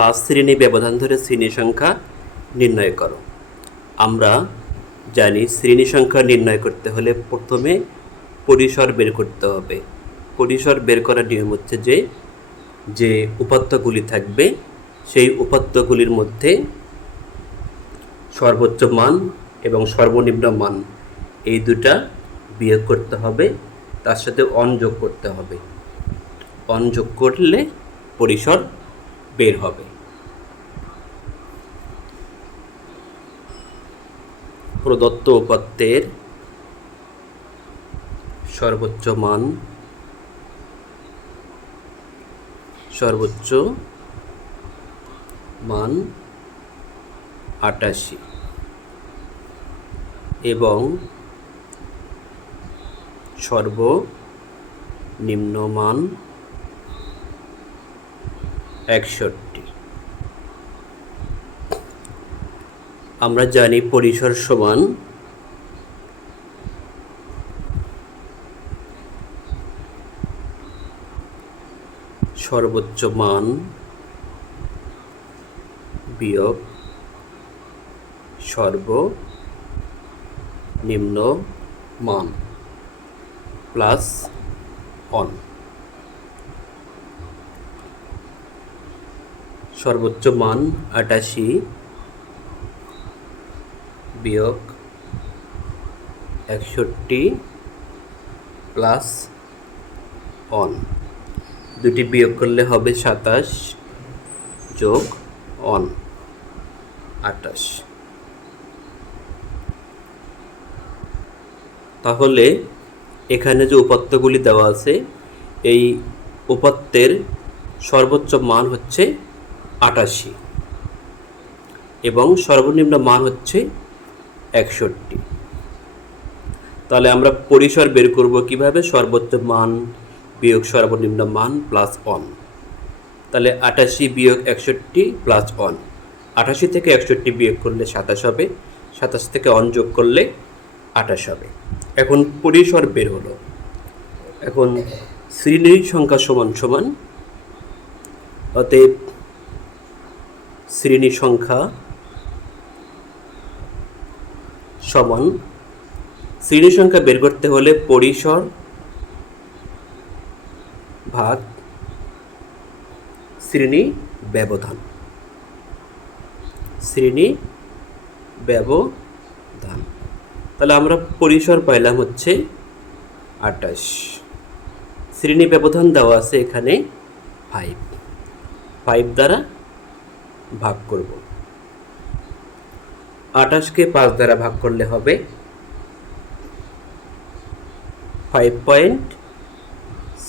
পাঁচ শ্রেণি ব্যবধান ধরে শ্রেণি সংখ্যা নির্ণয় করো। আমরা জানি শ্রেণি সংখ্যা নির্ণয় করতে হলে প্রথমে পরিসর বের করতে হবে। পরিসর বের করার নিয়ম হচ্ছে যে যে উপাত্তগুলি থাকবে, সেই উপাত্তগুলির মধ্যে সর্বোচ্চ মান এবং সর্বনিম্ন মান এই দুটা বিয়োগ করতে হবে, তার সাথে অন যোগ করতে হবে। অন যোগ করলে পরিসর বের হবে। প্রদত্ত উপাত্তের সর্বোচ্চ মান সর্বোচ্চ মান আটাশি এবং সর্বনিম্ন মান একষট্টি। আমরা জানি পরিসর সমান সর্বোচ্চ মান বিয়োগ সর্বনিম্ন মান প্লাস অন সর্বোচ্চ মান আটাশি বিয়োগ একষট্টি প্লাস অন দুটি বিয়োগ করলে হবে সাতাশ যোগ অন আটাশ। তাহলে এখানে যে উপাত্তগুলি দেওয়া আছে, এই উপাত্তের সর্বোচ্চ মান হচ্ছে আটাশি। এবং সর্বনিম্ন মান হচ্ছে একষট্টি। তাহলে আমরা পরিসর বের করব কীভাবে? সর্বোচ্চ মান বিয়োগ সর্বনিম্ন মান প্লাস অন তাহলে আটাশি বিয়োগ একষট্টি প্লাস অন আটাশি থেকে একষট্টি বিয়োগ করলে সাতাশ হবে। সাতাশ থেকে অন যোগ করলে আটাশ হবে। এখন পরিসর বের হলো। এখন শ্রেণির সংখ্যা সমান সমান। অতএব শ্রেণি সংখ্যা সমান। শ্রেণি সংখ্যা বের করতে হলে পরিসর ভাগ শ্রেণি ব্যবধান। শ্রেণি ব্যবধান। তাহলে আমরা পরিসর পাইলাম হচ্ছে আটাশ শ্রেণি ব্যবধান দেওয়া আছে এখানে ফাইভ ফাইভ দ্বারা ভাগ করব। আটাশকে পাঁচ দ্বারা ভাগ করলে হবে ফাইভ পয়েন্ট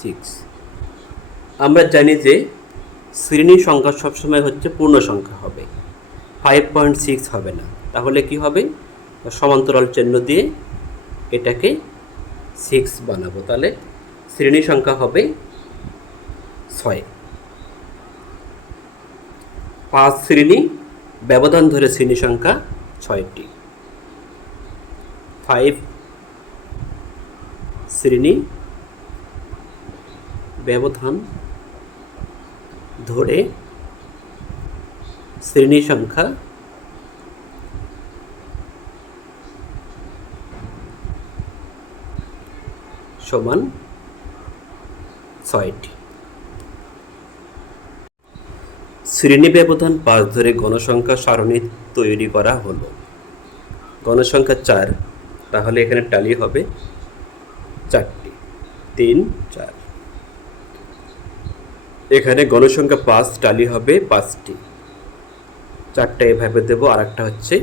সিক্স আমরা জানি যে শ্রেণি সংখ্যা সবসময় হচ্ছে পূর্ণ সংখ্যা হবে। ফাইভ পয়েন্ট সিক্স হবে না। তাহলে কি হবে? সমান্তরাল চিহ্ন দিয়ে এটাকে সিক্স বানাবো। তাহলে শ্রেণি সংখ্যা হবে ছয়। পাঁচ শ্রেণি, ব্যবধান ধরে শ্রেণি সংখ্যা ছয়টি। ফাইভ শ্রেণি, ব্যবধান ধরে শ্রেণি সংখ্যা সমান ছয়টি। শ্রেণি ব্যবধান পাঁচ ধরে গণসংখ্যা সারণী তৈরি করা হলো। গণসংখ্যা চার, তাহলে এখানে টালি হবে চারটি। তিন, চার। এখানে গণসংখ্যা পাঁচ টালি হবে পাঁচটি। চারটা এভাবে দেবো আর একটা হচ্ছে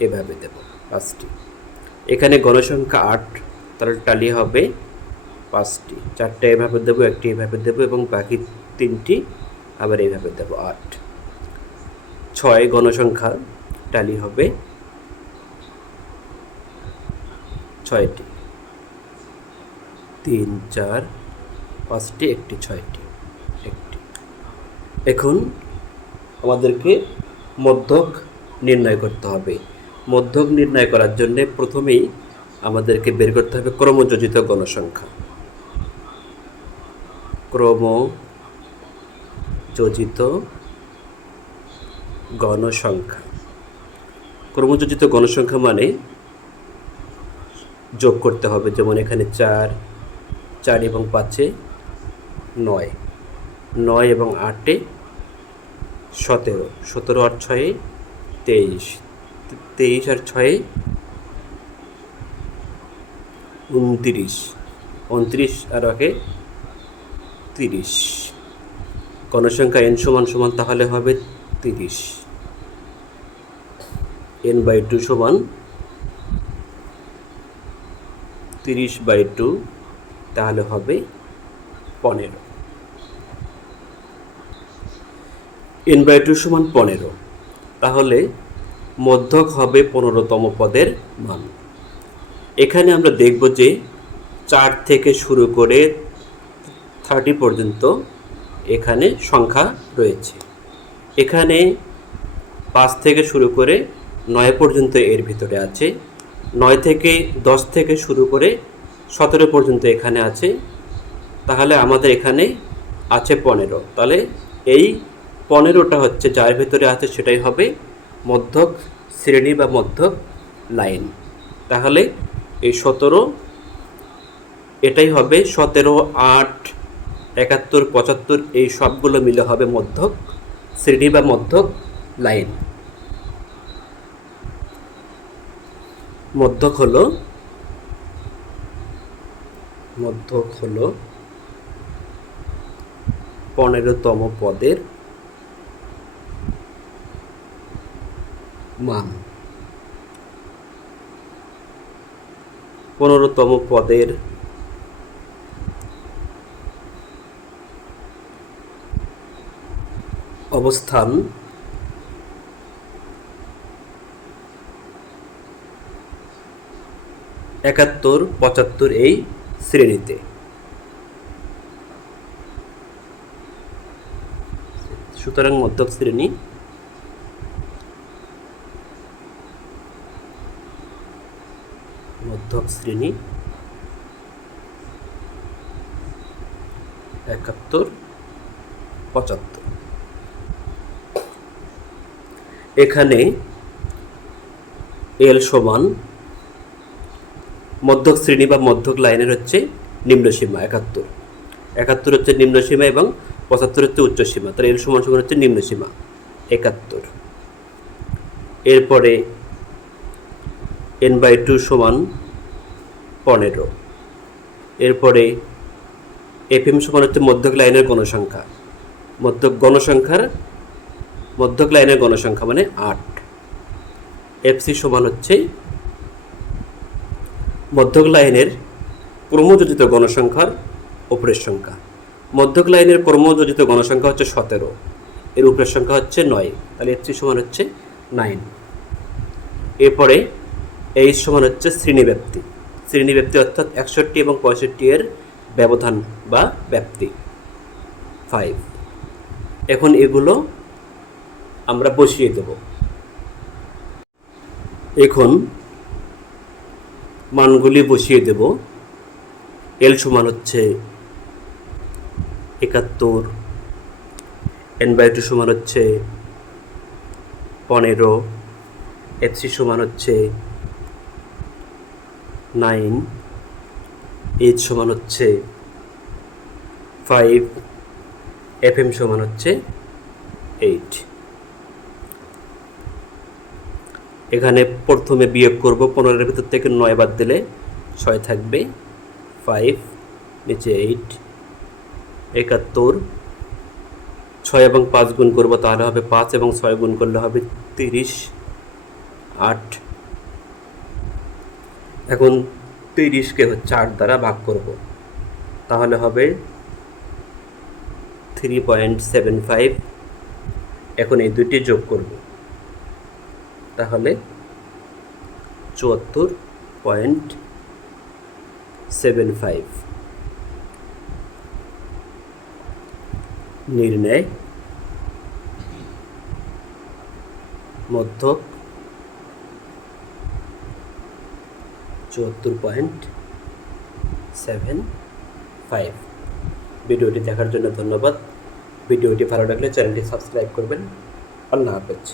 এভাবে দেবো, পাঁচটি। এখানে গণসংখ্যা আট, তাহলে টালি হবে পাঁচটি। চারটা এভাবে দেবো, একটি এভাবে দেবো, এবং বাকি তিনটি আবার এইভাবে দেবো আট। ছয় গণসংখ্যা টালি হবে ছয়টি। তিন, চার, পাঁচটি, একটি, ছয়টি, একটি। এখন আমাদেরকে মধ্যক নির্ণয় করতে হবে। মধ্যক নির্ণয় করার জন্য প্রথমেই আমাদেরকে বের করতে হবে ক্রমযোজিত গণসংখ্যা। ক্রম যোজিত গণসংখ্যা। ক্রমযোজিত গণসংখ্যা মানে যোগ করতে হবে, যেমন এখানে চার চার এবং পাঁচে নয়। নয় এবং আটে সতেরো সতেরো আর ছয়ে তেইশ। তেইশ আর ছয়ে উনত্রিশ উনত্রিশ আর আগে তিরিশ। গণসংখ্যা এন সমান সমান তাহলে হবে তিরিশ। এন বাই টু সমান তিরিশ বাই টু তাহলে হবে পনেরো। এন বাই টু সমান পনেরো। তাহলে মধ্যক হবে পনেরোতম পদের মান। এখানে আমরা দেখব যে চার থেকে শুরু করে থার্টি পর্যন্ত এখানে সংখ্যা রয়েছে। এখানে পাঁচ থেকে শুরু করে নয় পর্যন্ত এর ভিতরে আছে। নয় থেকে দশ থেকে শুরু করে সতেরো পর্যন্ত এখানে আছে। তাহলে আমাদের এখানে আছে পনেরো। তাহলে এই পনেরোটা হচ্ছে যার ভিতরে আছে সেটাই হবে মধ্যক শ্রেণি বা মধ্যক লাইন। তাহলে এই সতেরো, এটাই হবে সতেরো আট একাত্তর, পঁচাত্তর এই সবগুলো মিলে হবে মধ্যক, শ্রেণি বা মধ্যক লাইন। মধ্যক হলো মধ্যক হলো পনেরোতম পদের মান। পনেরোতম পদের অবস্থান একাত্তর পঁচাত্তর এই শ্রেণীতে। সুতরাং মধ্যক শ্রেণি। মধ্যক শ্রেণি। একাত্তর পঁচাত্তর। এখানে এল সমান মধ্যক শ্রেণি বা মধ্যক লাইনের হচ্ছে নিম্নসীমা একাত্তর। একাত্তর হচ্ছে নিম্নসীমা এবং পঁচাত্তর হচ্ছে উচ্চসীমা তাহলে এল সমান সমান হচ্ছে নিম্নসীমা একাত্তর। এরপরে এন বাই টু সমান পনেরো। এরপরে এফ এম সমান হচ্ছে মধ্যক লাইনের গণসংখ্যা মধ্যক গণসংখ্যার মধ্যক লাইনের গণসংখ্যা মানে আট। এফসি সমান হচ্ছে মধ্যক লাইনের ক্রমযোজিত গণসংখ্যার উপরের সংখ্যা। মধ্যক লাইনের ক্রমযোজিত গণসংখ্যা হচ্ছে সতেরো, এর উপরের সংখ্যা হচ্ছে নয়, তাহলে এফসি সমান হচ্ছে নাইন। এরপরে এইচ সমান হচ্ছে শ্রেণীব্যাপ্তি। শ্রেণীব্যাপ্তি অর্থাৎ একষট্টি এবং পঁয়ষট্টি এর ব্যবধান বা ব্যাপ্তি। ফাইভ এখন এগুলো আমরা বসিয়ে দেব। এখন মানগুলি বসিয়ে দেব। এল সমান হচ্ছে একাত্তর এন বাই টু সমান হচ্ছে পনেরো এফসি সমান হচ্ছে নাইন এইচ সমান হচ্ছে ফাইভ এফ এম সমান হচ্ছে এইট এখানে প্রথমে বিয়োগ করব পনেরোর ভিতর থেকে নয় বাদ দিলে ছয় থাকবে। ফাইভ নিচে এইট একাত্তর। ছয় এবং পাঁচ গুণ করব তাহলে হবে পাঁচ এবং ছয় গুণ করলে হবে তিরিশ। আট। এখন তিরিশকে হচ্ছে আট দ্বারা ভাগ করব। তাহলে হবে থ্রি পয়েন্ট সেভেন ফাইভ এখন এই দুটি যোগ করব। তাহলে চুয়াত্তর পয়েন্ট সেভেন ফাইভ। নির্ণয় মধ্যক চুয়াত্তর পয়েন্ট সেভেন ফাইভ। ভিডিওটি দেখার জন্য ধন্যবাদ। ভিডিওটি ভালো লাগলে চ্যানেলটি সাবস্ক্রাইব করবেন। আল্লাহ হাফেজ।